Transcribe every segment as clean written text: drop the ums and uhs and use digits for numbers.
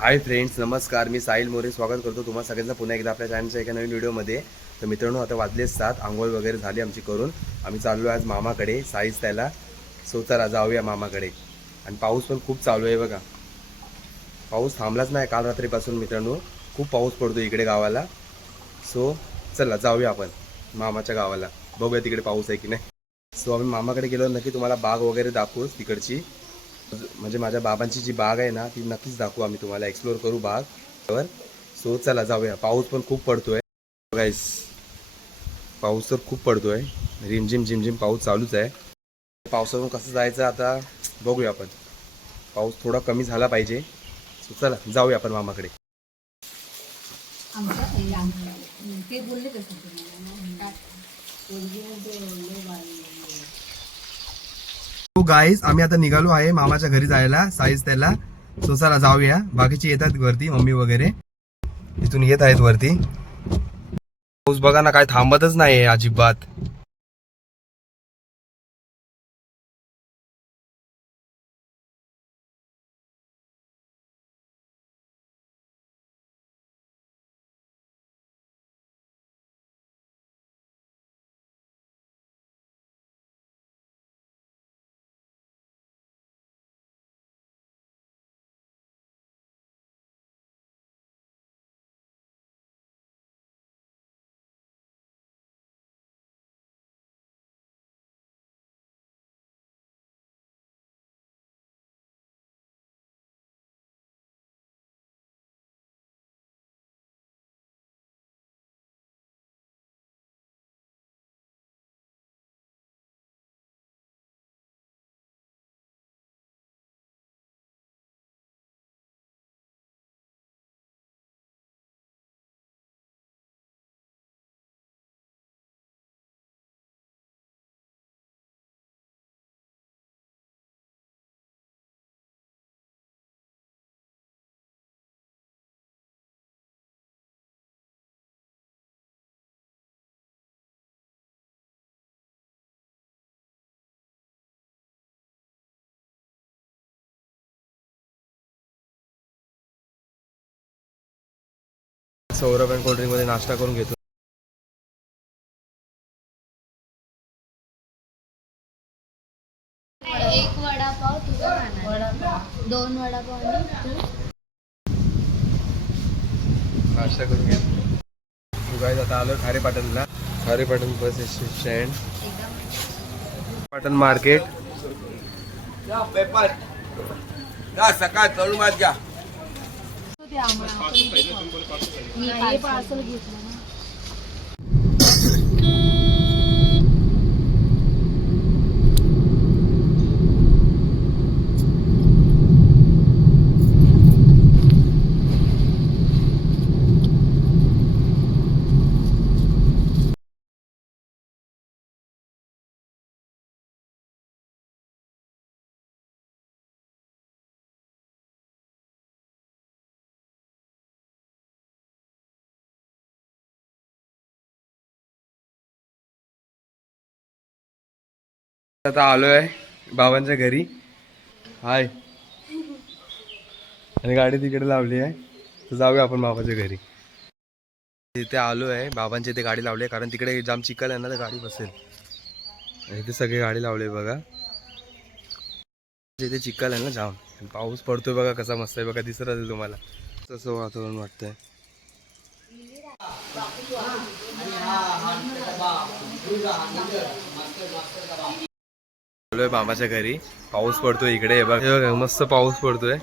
Hi friends, नमस्कार. मी साहिल मोरे स्वागत करतो तुम्हा सगळ्यांना पुन्हा एकदा आपल्या चॅनलच्या एका नवीन व्हिडिओमध्ये. तर मित्रांनो, आता वाजले 7, आंघोळ वगैरे झाली आमची करून आम्ही चाललो आज मामाकडे साईज त्याला. सो चला जाऊया मामाकडे. आणि पाऊस पण खूप चालू आहे बघा. पाऊस थांबलाच नाही काल रात्रीपासून मित्रांनो. खूप पाऊस पडतो इकडे गावाला. सो चला जाऊया आपण मामाच्या गावाला. बघूया तिकडे पाऊस आहे की नाही. सो आम्ही मामाकडे गेलो, नक्की तुम्हाला बाग वगैरे दाखवूच तिकडची. म्हणजे माझ्या बाबांची जी बाग आहे ना ती नक्कीच दाखवू आम्ही तुम्हाला. एक्सप्लोर करू बाग. सो चला जाऊया. पाऊस पण खूप पडतोय गाईस. पाऊस तर खूप पडतोय. रिमझिम झिमझिम पाऊस चालूच आहे. पावसातून कसं जायचं आता बघूया आपण. पाऊस थोडा कमी झाला पाहिजे. सो चला जाऊया आपण मामाकडे. तो गाईस, आम्ही आता निघालो आहे मामाच्या घरी जायला साईज त्याला. सो चला जाऊया. बाकीचे येतात वरती, मम्मी वगैरे इथून येत आहेत वरती. पाऊस बघा ना, काय थांबतच नाही अजिबात. सौरभ अँड कोल्ड्रिंक मध्ये नाश्ता करून घेतो. एक वडापाव तुझा खाणार, 2 वडापाव आणि तू नाश्ता करून घेतो. तू काय आता आलो खारेपाटणला. Kharepatan bus stand, Patan market. Paper सकाळ तळून मात घ्या. मी पार्सल घेतलं ना. आता आलोय बाबांच्या घरी. हाय. आणि गाडी तिकडे लावली आहे. तर जाऊया आपण बाबाच्या घरी. तिथे आलो आहे बाबांच्या इथे गाडी लावली आहे, कारण तिकडे जाम चिखल आहे ना, तर गाडी बसेल. इथे सगळी गाडी लावली आहे बघा. इथे चिखल आहे ना जाम. पाऊस पडतोय बघा कसा मस्त आहे बघा. दिसत असेल तुम्हाला. तसं वातावरण वाटतंय. आलोय मामाच्या घरी. पाऊस पडतोय इकडे बघा. मस्त पाऊस पडतोय.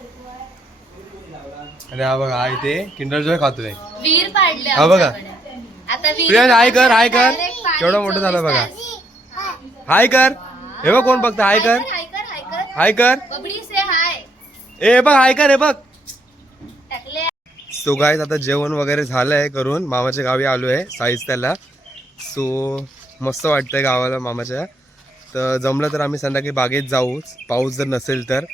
आणि हा बघा, हा इथे किंडर जॉय खातोय. वीर पाडले हा बघा. आता प्रियांश हाय कर, हाय कर. केवढा मोठं झालं बघा. हाय कर. हे बघ कोण बघतं. हाय कर, हाय कर. बबडी से हाय. ए बघ, हाय कर. हे बघ. टाकले. सो गाईज, आता जेवण वगैरे झालंय करून मामाच्या गावी आलोय साईज त्याला. सो मस्त वाटतंय गावाला मामाच्या. तर जमलं तर आम्ही संध्याकाळी बागेत जाऊ. पाऊस जर नसेल तर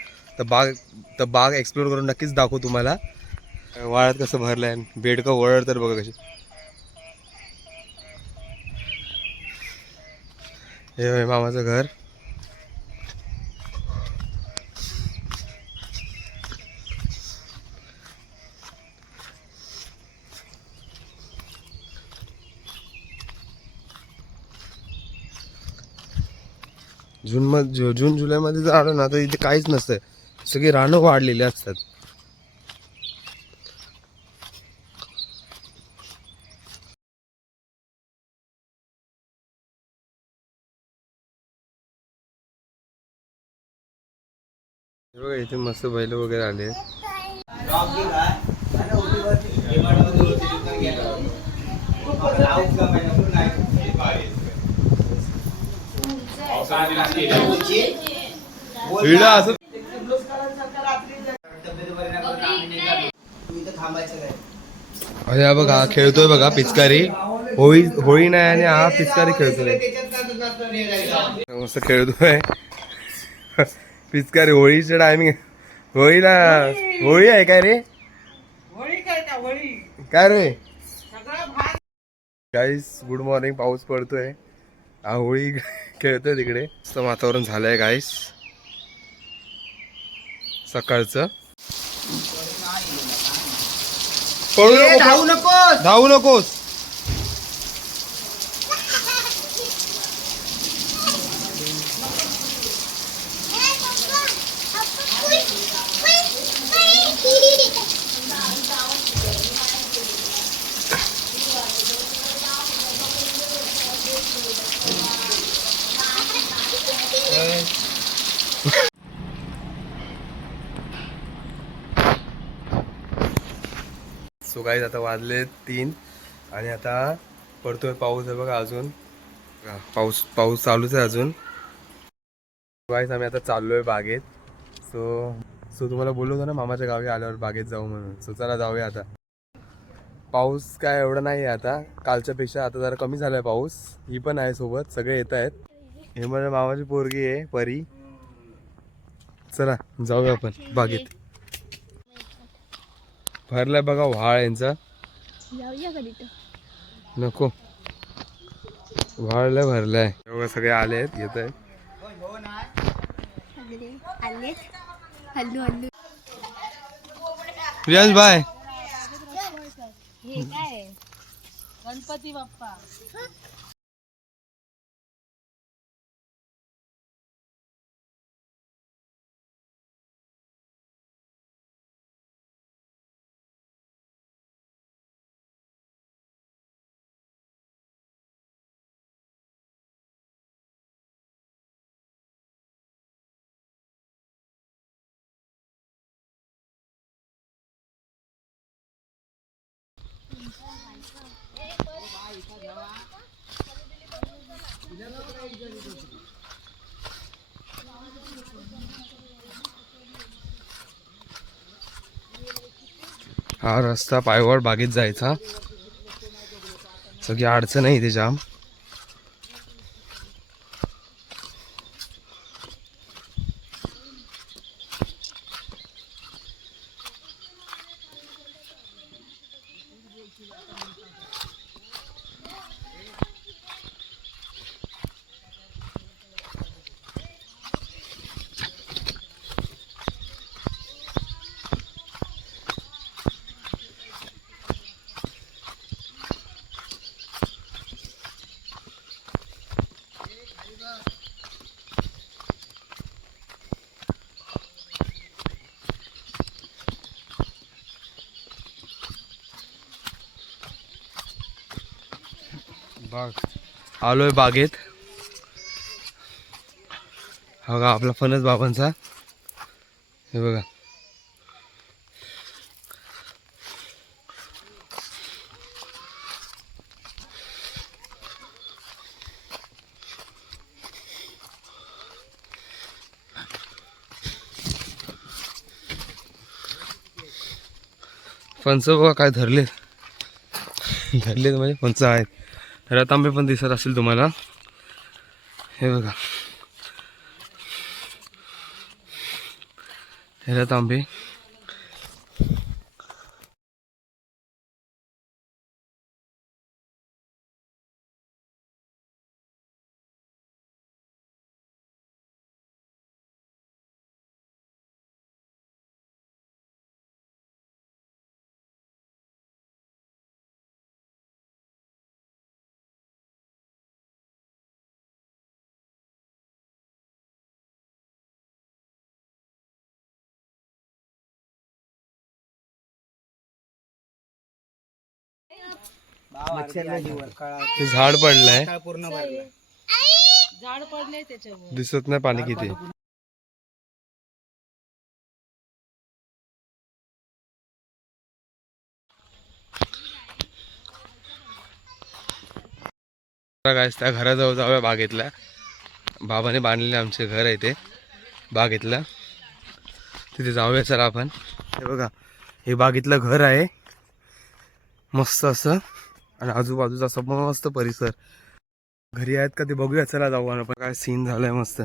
बाग एक्सप्लोर करून नक्कीच दाखवू तुम्हाला. वाळत कसं भरलंय. बेडकं वळत तर बघा कशी. हे मामाचं घर. जून जुलैमध्ये जर आलो ना तर इथे काहीच नसतंय, सगळी रानं वाढलेली असतात. हे बघा इथे मस्त बैल वगैरे आले. अरे हा बघा खेळतोय बघा पिचकारी. होळी नाही आणि हा पिचकारी खेळतोय. मस्त खेळतोय पिचकारी. होळीचं टायमिंग, होळी आहे काय रे? काय रे गाईस, गुड मॉर्निंग. पाऊस पडतोय, हा होळी खेळतोय तिकडे. मस्त वातावरण झालंय गाईस सकाळचं. धावू नकोस. सो गाईस आता वाजले 3 आणि आता पडतोय पाऊस आहे बघा. अजून पाऊस चालूच आहे अजून. गाईस आम्ही आता चाललोय बागेत. सो तुम्हाला बोललो होतो ना मामाच्या गावी आल्यावर बागेत जाऊ म्हणून. सो चला जाऊया आता. पाऊस काय एवढा नाही आहे आता, कालच्या पेक्षा आता जरा कमी झालाय पाऊस. ही पण आहे सोबत, सगळे येत आहेत. हे माझ्या मामाची पोरगी आहे परी. चला जाऊया आपण बागेत. भरलाय बघा व्हाळ यांचा. नको, व्हाळ भरलाय. एवढं सगळे आले आहेत, येत आहेत. प्रियांश बाय. हे काय गणपती बाप्पा. हा रस्ता पायवाड बागेत जायचा. सगळी अडचण आहे इथे जाम. आलोय बागेत. हा बघा आपला फणस बाबांचा. हे बघा फणस बघा काय धरलेत. धरलेत म्हणजे फणस आहेत. रतांबे पण दिसत असेल तुम्हाला. हे बघा हे रतांबे. ते झाड पडलंय, पूर्ण भरलं. झाड पडले त्याच्यावर. दिसत नाही पाणी किती. गाईस त्या घराजवळ जाऊया बागेतल्या. बाबाने बांधलेले आमचे घर आहे ते बागेतलं, तिथे जाऊया चला आपण. हे बघा, हे बागेतलं घर आहे मस्त असं, आणि आजूबाजूचा असं मस्त परिसर. घरी आहेत का ते बघूया, चला जाऊ आपण. काय सीन झालाय मस्त.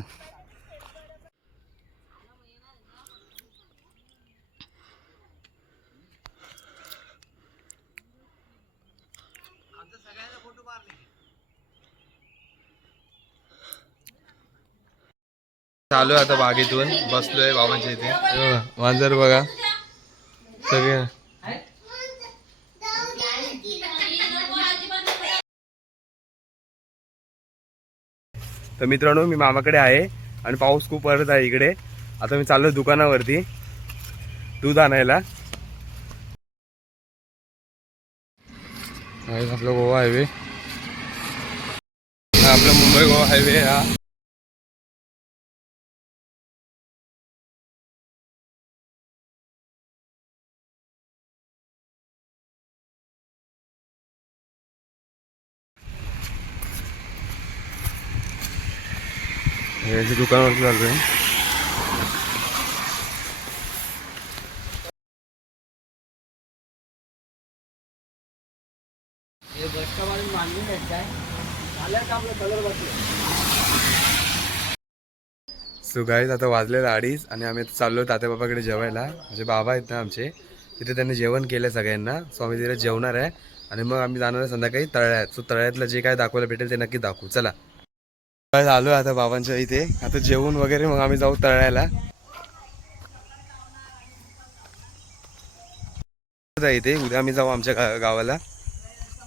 चालू आहे आता बागेतून, बसलोय बाबांच्या इथे. हे बघा, मांजर बघा सगळे. तर मित्रांनो, मी मामाकडे आहे आणि पाऊस खूप पडत आहे इकडे. आता मी चाललोय दुकानावरती दूध आणायला. आपला गोवा हायवे, आपला मुंबई गोवा हायवे हा. याच्या दुकानावरती चाललोय. सो गाईज, आता वाजलेलं 2:30 आणि आम्ही आता चाललो तात्याबाबाकडे जेवायला. म्हणजे बाबा आहेत ना आमचे, तिथे त्यांनी जेवण केलं सगळ्यांना. सो आम्ही तिथे जेवणार आहे आणि मग आम्ही जाणार आहे संध्याकाळी तळ्यात. सो तळ्यातलं जे काय दाखवायला भेटेल ते नक्की दाखवू. चला आलो आता बाबांच्या इथे. आता जेवण वगैरे मग आम्ही जाऊ तळ्याला. इथे उद्या आम्ही जाऊ आमच्या गावाला.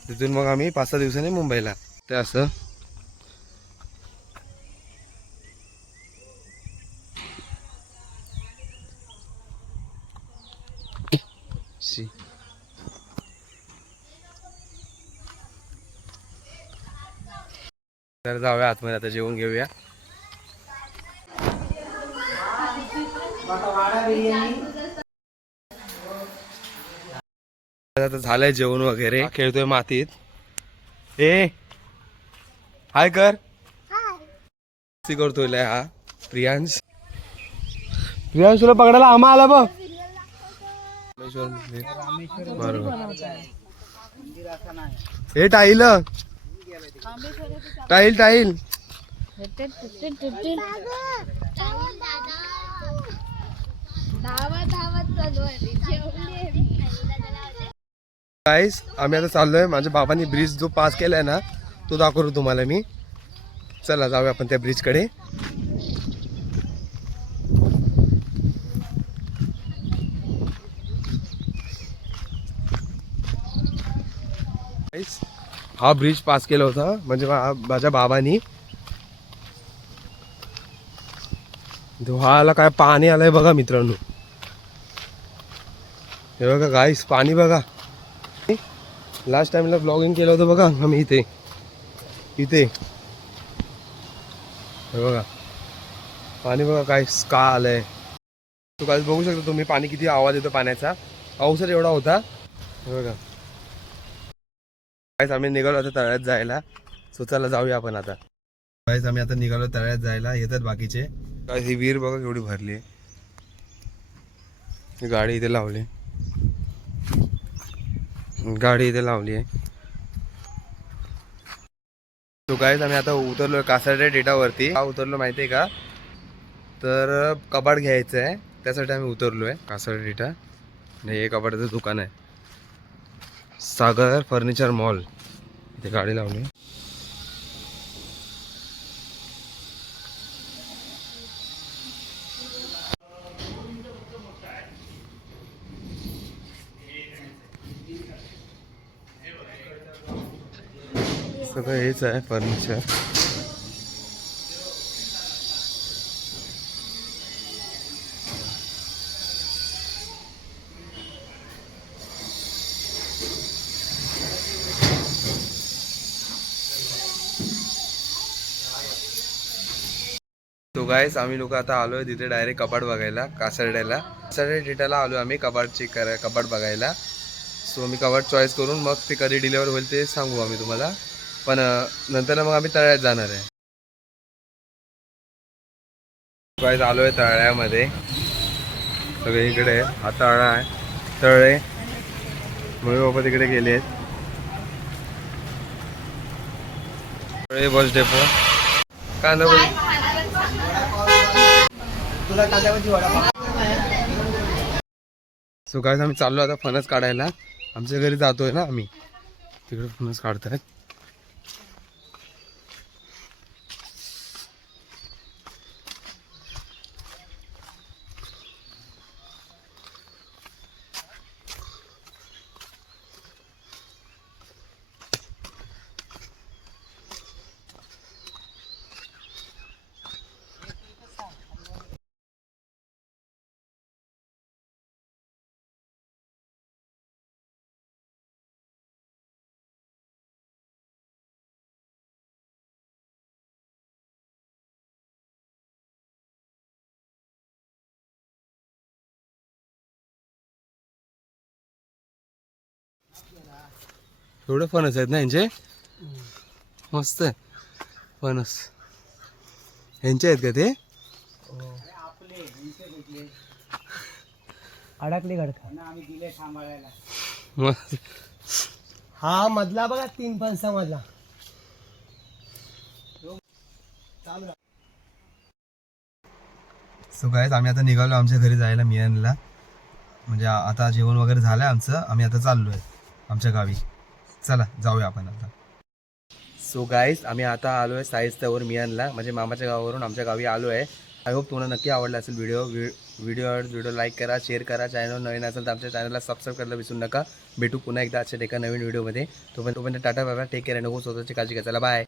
तिथून मग आम्ही 5-6 दिवसांनी मुंबईला. ते असं तर जाऊया आतमध्ये, आता जेवून घेऊया. आता झालंय जेवण वगैरे, खेळतोय मातीत. ए हाय कर, करतोय हा प्रियांश. प्रियांश तुला पकडायला आम्हा आला बघ. बरोबर. हे टाईल टाईल टाईल गाईस, आम्ही आता चाललोय. माझ्या बाबांनी ब्रिज जो पास केलाय ना, तो दाखवतो तुम्हाला मी. चला जाऊया आपण त्या ब्रिज कडे. हा ब्रिज पास केला होता म्हणजे माझ्या बाबांनी. व्हायला काय पाणी आलंय बघा मित्रांनो. हे बघा गाईस, पाणी बघा. लास्ट टाइमला ब्लॉगिंग केलं होतं बघा आम्ही इथे इथे. हे बघा पाणी बघा काय का आलंय. तो काय बघू शकता तुम्ही, पाणी किती आवाज येतो पाण्याचा. पाऊस एवढा होता. हे बघा गाईस, आम्ही निघालो आता तळ्यात जायला. सो चला जाऊया आपण आता. गाईस, आम्ही आता निघालो तळ्यात जायला. येतात बाकीचे. काय ही विहीर बघा केवढी भरली आहे. गाडी इथे लावली, गाडी इथे लावली आहे. तो गाईस, आम्ही आता उतरलोय कासारच्या डेटावरती. का उतरलो माहिती आहे का, तर कपाट घ्यायचं आहे त्यासाठी आम्ही उतरलोय कासार डेटा. आणि हे कपाटाचं दुकान आहे, सागर फर्निचर मॉल. इथे गाडी लावली. सगळं हेच आहे फर्निचर. गाईस आम्ही लोक आता आलोय तिथे डायरेक्ट कपाट बघायला कासर्ड्याला. कासर्डे डेटाला आलो आम्ही कपाट चेक कपाट बघायला. सो मी कपाट चॉईस करून मग ते कधी डिलिव्हर होईल ते सांगू आम्ही तुम्हाला. पण नंतर मग आम्ही तळ्यात जाणार आहे. गाईस आलोय तळ्यामध्ये. सगळे इकडे आहे. हा तळा आहे. तळे मम्मी पप्पा तिकडे गेले आहेत. तळे बस डेपो. कांदा सो गाईस आम्ही चाललो आता फणस काढायला. आमच्या घरी जातोय ना आम्ही. तिकडे फणस काढतायत. एवढे फणस आहेत ना यांचे. मस्त आहे फणस. यांचे आहेत का ते. अडकले गडका आम्ही दिले सांभाळायला. मस्त. हा मधला बघा 3 फणसा मधला. सो गाईस आम्ही आता निघालो आमच्या घरी जायला मियानला. म्हणजे आता जेवण वगैरे झालंय आमचं. आम्ही आता चाललोय आमच्या गावी. चला जाऊया आपण आता. सो गाईस आम्ही आता आलो आहे साईस्त्यावर मियानला म्हणजे मामाच्या गावावरून आमच्या गावी आलो आहे. आय होप तुम्हाला नक्की आवडला असेल व्हिडिओ लाईक करा, शेअर करा. चॅनल नवीन असेल तर आमच्या चॅनलला सबस्क्राईब करायला विसरू नका. भेटू पुन्हा एकदा अशा एका नवीन व्हिडिओमध्ये. तोपर्यंत tata bye bye. Take care. नको स्वतःची काळजी घ्या. चला बाय.